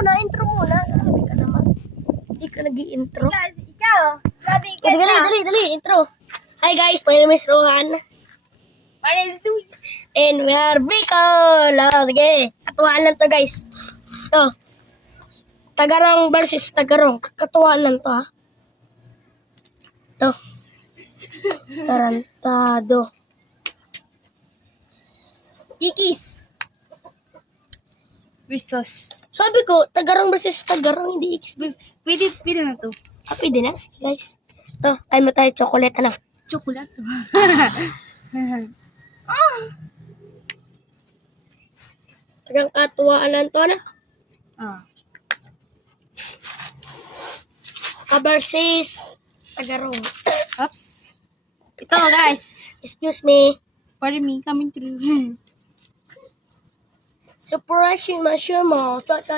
muna. Grabe ka naman. Hindi ka nag-i-intro. Ikaw. Sabi ka Dali, intro. Hi guys, my name is Rohan. My name is Luis. And we are Bicol. Sige, katuwaan lang to guys. Ito. Tagarong versus Tagarong. Katuwaan lang to ha. Ito. Tarantado. Ikis. Vistos. Sabi ko, Tagarong versus Tagarong, hindi Ikis versus. Pwede na to. Pwede na. Sige guys. Ito, kain mo tayo chocolate. Ano? Chocolate. Tagang katuwaan lang to na. Versus Tagarong. Oops. Ito guys. Excuse me. Pardon me, coming through. Surprise mo. Touch.